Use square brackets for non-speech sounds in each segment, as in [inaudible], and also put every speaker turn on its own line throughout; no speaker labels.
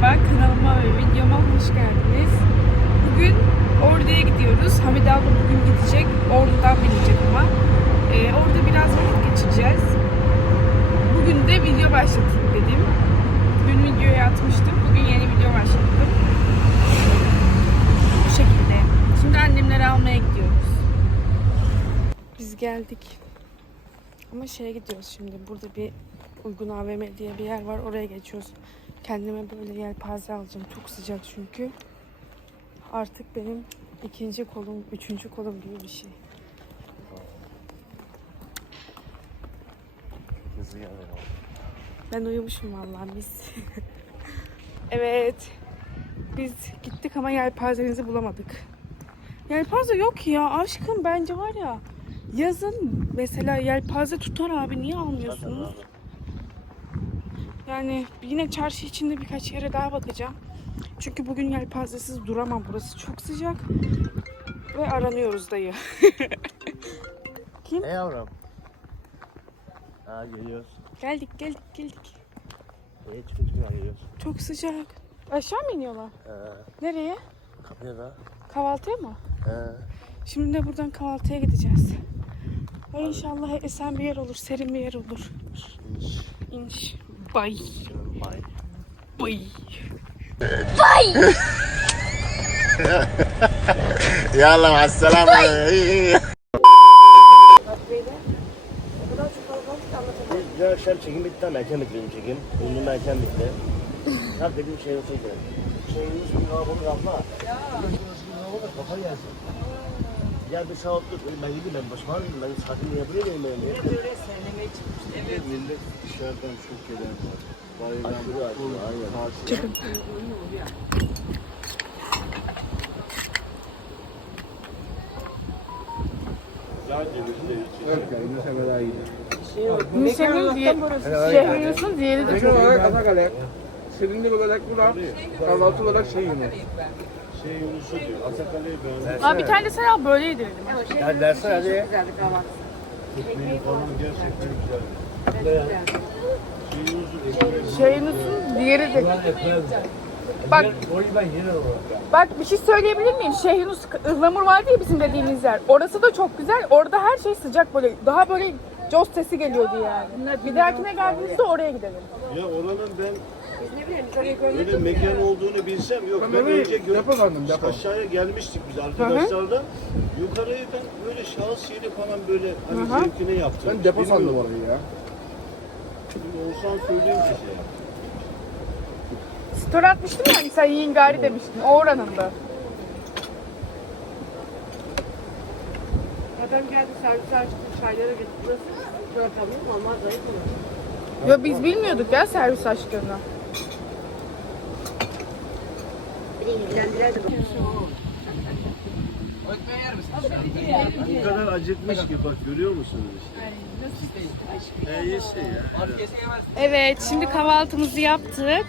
Merhaba, kanalıma ve videoma hoş geldiniz. Bugün Ordu'ya gidiyoruz. Hamide abla bugün gidecek. Ordu'dan binecek ama. Ee, orada biraz vakit geçireceğiz. Bugün de video başlatayım dedim. Dün videoyu atmıştım. Bugün yeni video başlattım. Bu şekilde. Şimdi annemleri almaya gidiyoruz. Biz geldik. Ama şeye gidiyoruz şimdi. Burada bir Uygun AVM diye bir yer var. Oraya geçiyoruz. Kendime böyle yelpaze alacağım. Çok sıcak çünkü. Artık benim ikinci kolum, üçüncü kolum gibi bir şey.
Hızlı.
Ben uyumuşum vallahi biz. [laughs] evet. Biz gittik ama yelpazenizi bulamadık. Yelpaze yok ya aşkım bence var ya. Yazın mesela yelpaze tutar abi niye almıyorsunuz? Yani yine çarşı içinde birkaç yere daha bakacağım. Çünkü bugün yelpazesiz duramam. Burası çok sıcak. Ve aranıyoruz dayı. [laughs]
E yavrum. Ha geliyoruz.
geldik geldik geldik.
E çıkın çıkın geliyoruz.
Çok sıcak. Aşağı mı iniyorlar?
Ee,
Nereye?
kapıya da.
Kahvaltıya mı?
Ee,
Şimdi de buradan kahvaltıya gideceğiz. Ay inşallah esen bir yer olur, serin bir yer olur. İnş. Bay.
Bay.
Bay. [laughs]
Yallah asselam. Ya akşam çekim bitti ama erken bitti benim çekim. Ünlüm erken bitti. Tam dedim şey olsaydı. Şeyimiz bir havalı abla. Ya. Kafa gelsin. Ya bir saat dur. Ben gideyim ben başıma alayım. Ben saatimi yapıyor muyum ben?
Böyle söylemeye çıkmış. Evet.
Millet dışarıdan çok gelen var. Bayram, daha iyi.
Nişanın diye, şehriyorsun diğeri de çok.
olarak ana kalem, serinlik olarak Murat, kahvaltı olarak şey yine.
Şey Yunus'u diyor. Atakale'yi ben.
Abi bir tane de sen al böyle yedirelim.
Hadi dersene hadi.
Güzeldi kahvaltı.
Ekmeği falan gerçekten güzel. Şey Yunus'u
Şehrinus'un diğeri de. Bak. Bak bir şey söyleyebilir miyim? Şehriyus ıhlamur vardı ya bizim dediğimiz yer. Orası da çok güzel. Orada her şey sıcak böyle. Daha böyle coz sesi geliyordu yani. Bir dahakine geldiğimizde oraya gidelim.
Ya oranın ben öyle mekan olduğunu bilsem yok.
Ben
önce gör-
depo sandım, depo.
aşağıya gelmiştik biz arkadaşlarla. Yukarıyı ben böyle şahıs yeri falan böyle hani zevkine yaptım.
Ben depo sandım
Bilmiyorum.
orayı ya.
Şimdi Olsan söyleyeyim size.
Story atmıştım ya hani sen yiyin gari demiştin. O oranında.
Adam geldi servis açtı çaylara gitti. Burası dört alıyor normal zayıf olur.
Ya biz bilmiyorduk ya servis açtığını.
Bir de ilgilendiler de
Bu kadar acıkmış ki bak görüyor musunuz işte? E iyisi ya.
Evet, şimdi kahvaltımızı yaptık.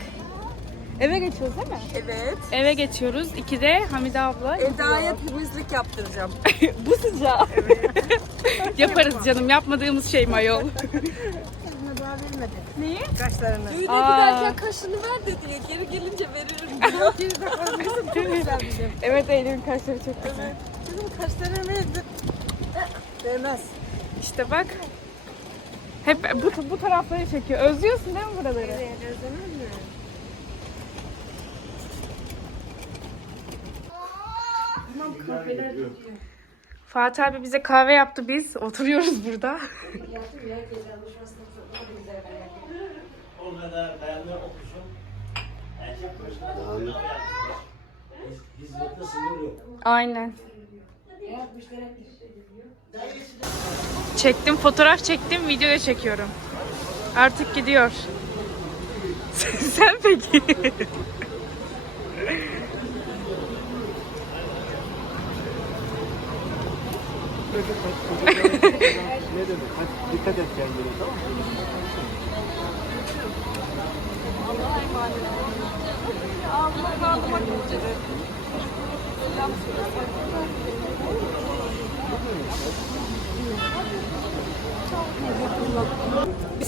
Eve geçiyoruz değil mi?
Evet.
Eve geçiyoruz. İki de Hamide abla.
Eda'ya temizlik yaptıracağım. [laughs]
Bu sıcağı. [laughs] Yaparız canım. Yapmadığımız şey mayol.
Kendine daha vermedi.
Neyi?
Kaşlarını.
Düğüne
Aa.
giderken kaşını ver dediler. Geri gelince veririm [laughs] diyor.
Çok güzel bizim.
Evet Eylül'ün kaşları çok güzel.
Kızım kaşlarını verdim.
Değmez.
İşte bak. Hep bu, bu tarafları çekiyor. Özlüyorsun değil mi buraları?
Evet özlemez mi?
Fatih abi bize kahve yaptı biz. [laughs] Oturuyoruz burada.
O kadar beğenme okusun. Erkek başına Hizmette sınır yok.
Aynen. Çektim, fotoğraf çektim, video da çekiyorum. Artık gidiyor. [laughs] Sen peki?
Ne demek? Hadi dikkat et kendine tamam mı?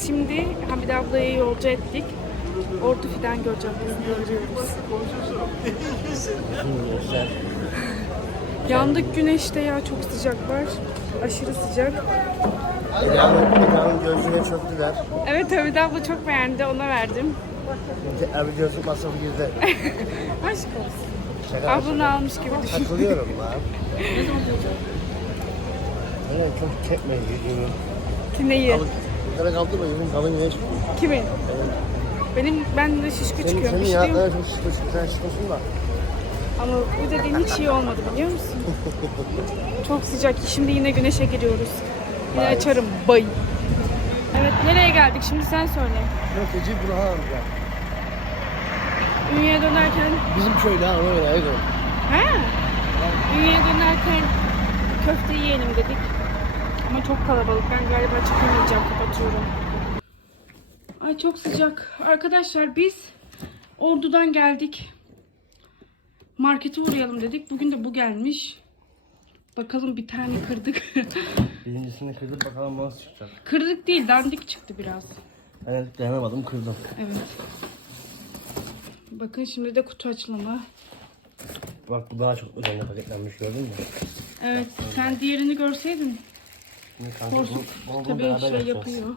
Şimdi Hamide ablayı yolcu ettik. Ordu fidan.
Şimdi göster. [laughs]
Yandık güneşte ya çok sıcak var. Aşırı sıcak.
Eda'nın, gözlüğüne çöktüler.
Evet Övide abla çok beğendi ona verdim.
Abi gözlük masrafı girdi. [laughs]
Aşk olsun.
Şaka
Ablanı almış gibi düşün.
Takılıyorum [laughs] lan. Aynen çok çekme yüzünü.
Kineyi.
Yukarı kaldı mı yüzün kalın güneş.
Kimin? Benim ben de şişko
Senin, senin
mi?
yanaklara çok şıkır şıkır sen şıkırsın da.
Ama bu dediğin hiç iyi olmadı biliyor musun? [laughs] Çok sıcak. Şimdi yine güneşe giriyoruz. Yine açarım. Bay. Evet nereye geldik şimdi sen söyle.
Yok Ece Burhan amca.
Ünye'ye dönerken
Bizim köyde ha göre ayrı.
Ha? Ünye'ye dönerken köfte yiyelim dedik. Ama çok kalabalık. Ben galiba çıkamayacağım. Kapatıyorum. Ay çok sıcak. Arkadaşlar biz Ordu'dan geldik. Markete uğrayalım dedik. Bugün de bu gelmiş. Bakalım bir tane kırdık. [laughs]
Birincisini kırdık bakalım nasıl çıkacak.
kırdık değil dandik çıktı biraz.
Ben dayanamadım kırdım.
Evet. Bakın şimdi de kutu açılımı.
Bak bu daha çok özenle paketlenmiş gördün mü?
Evet sen diğerini görseydin.
Şimdi kanka
Korkut
bunu, bunu
tabii
beraber
şey
yapacağız.
yapıyor.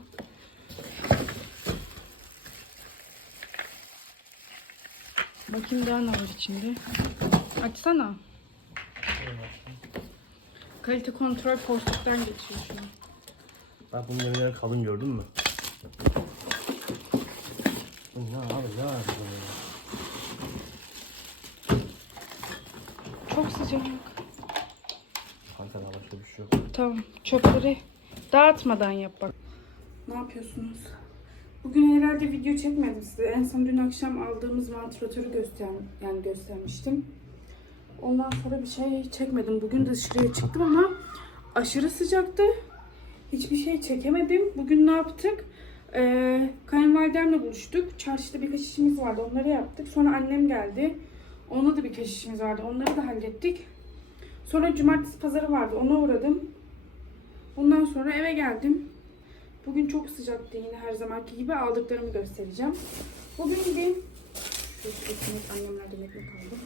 Bakayım daha ne var içinde. Açsana. Kalite kontrol postluktan geçiyor şu an.
Bak bunun yemeğleri kalın gördün mü? Ne abi ne abi bu ya?
Çok sıcak.
Kanka daha başka bir şey yok.
Tamam. Çöpleri dağıtmadan yap bak. Ne yapıyorsunuz? Bugün herhalde video çekmedim size. En son dün akşam aldığımız vantilatörü göster yani göstermiştim. Ondan sonra bir şey çekmedim. Bugün dışarıya çıktım ama aşırı sıcaktı. Hiçbir şey çekemedim. Bugün ne yaptık? Ee, kayınvalidemle buluştuk. Çarşıda birkaç işimiz vardı. Onları yaptık. Sonra annem geldi. Onunla da birkaç işimiz vardı. Onları da hallettik. Sonra cumartesi pazarı vardı. Ona uğradım. Ondan sonra eve geldim. Bugün çok sıcaktı yine her zamanki gibi aldıklarımı göstereceğim. Bugün bir şu ekmek annemlerden ekmek aldım.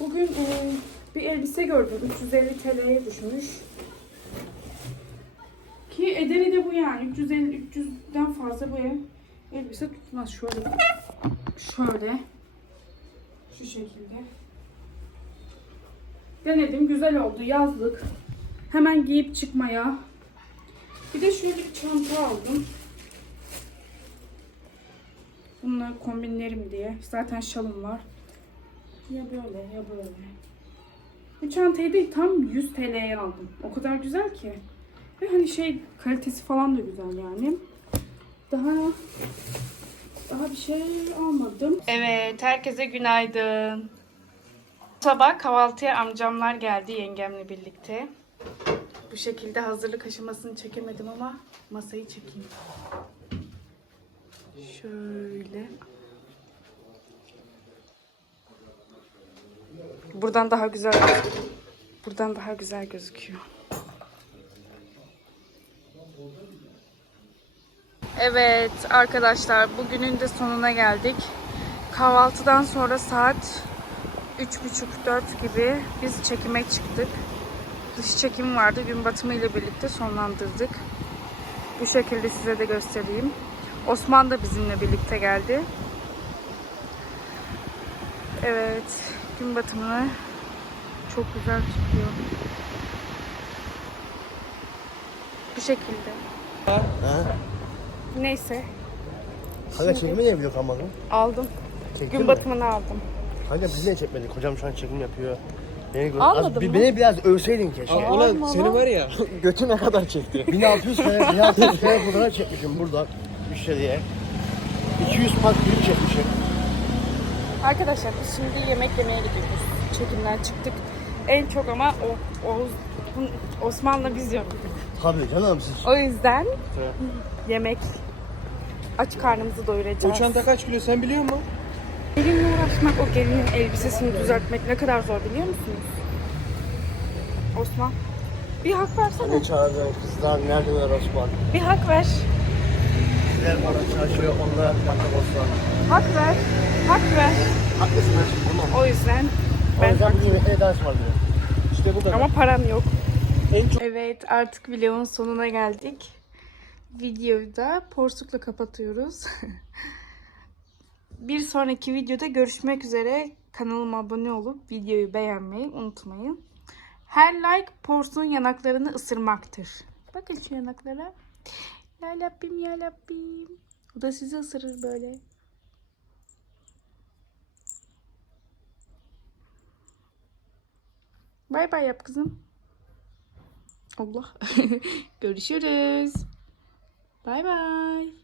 Bugün e, bir elbise gördüm. 350 TL'ye düşmüş. Ki ederi de bu yani. 350 300'den fazla bu elbise tutmaz. Şöyle şöyle şu şekilde. Denedim. Güzel oldu. Yazlık. Hemen giyip çıkmaya. Bir de şöyle bir çanta aldım. Bununla kombinlerim diye. Zaten şalım var. Ya böyle ya böyle. Bu çantayı da tam 100 TL'ye aldım. O kadar güzel ki. Ve hani şey kalitesi falan da güzel yani. Daha daha bir şey almadım. Evet, herkese günaydın. Sabah kahvaltıya amcamlar geldi yengemle birlikte. Bu şekilde hazırlık aşamasını çekemedim ama masayı çekeyim. Şöyle. Buradan daha güzel buradan daha güzel gözüküyor. Evet arkadaşlar bugünün de sonuna geldik. Kahvaltıdan sonra saat 3.30-4 gibi biz çekime çıktık. Dış çekim vardı. Gün batımı ile birlikte sonlandırdık. Bu şekilde size de göstereyim. Osman da bizimle birlikte geldi. Evet. Gün batımını çok güzel tutuyor. Bu şekilde.
Ha?
Neyse.
Kanka çekimi niye biliyor kalmadın?
Aldım.
Çektin
Gün
mi?
batımını aldım.
Kanka biz niye çekmedik? Hocam şu an çekim yapıyor. Beni, gör- Az-
mı?
beni biraz övseydin keşke.
Ulan seni var ya [laughs] götü ne kadar çekti. [laughs]
1600 kere, 1600 kere fotoğraf çekmişim burada. Müşteriye. 200 park film çekmişim.
Arkadaşlar biz şimdi yemek yemeye gidiyoruz. Çekimden çıktık. En çok ama o, Oğuz, bu- Osman'la biz yaptık.
Tabii canım siz.
O yüzden yemek aç karnımızı doyuracağız.
O çanta kaç kilo sen biliyor musun?
Gelinle uğraşmak, o gelinin elbisesini düzeltmek ne kadar zor biliyor musunuz? Osman. Bir hak versene.
Ne çağırdın kızlar neredeler Osman?
Bir hak ver.
Bizimkiler orada çalışıyor, onlar yapacak olsun.
Hak ver. Hak ver.
Haklısın ben tamam.
O yüzden
O
ben
yüzden bugün yemeğe dans var diyor. İşte bu da.
ama param yok.
En çok
Evet artık vlogun sonuna geldik. Videoyu da porsukla kapatıyoruz. [laughs] Bir sonraki videoda görüşmek üzere. Kanalıma abone olup videoyu beğenmeyi unutmayın. Her like porsun yanaklarını ısırmaktır. Bakın şu yanaklara. Ya Rabbim ya Rabbim. O da sizi ısırır böyle. Bay bay yap kızım. Allah. [laughs] Görüşürüz. Bay bay.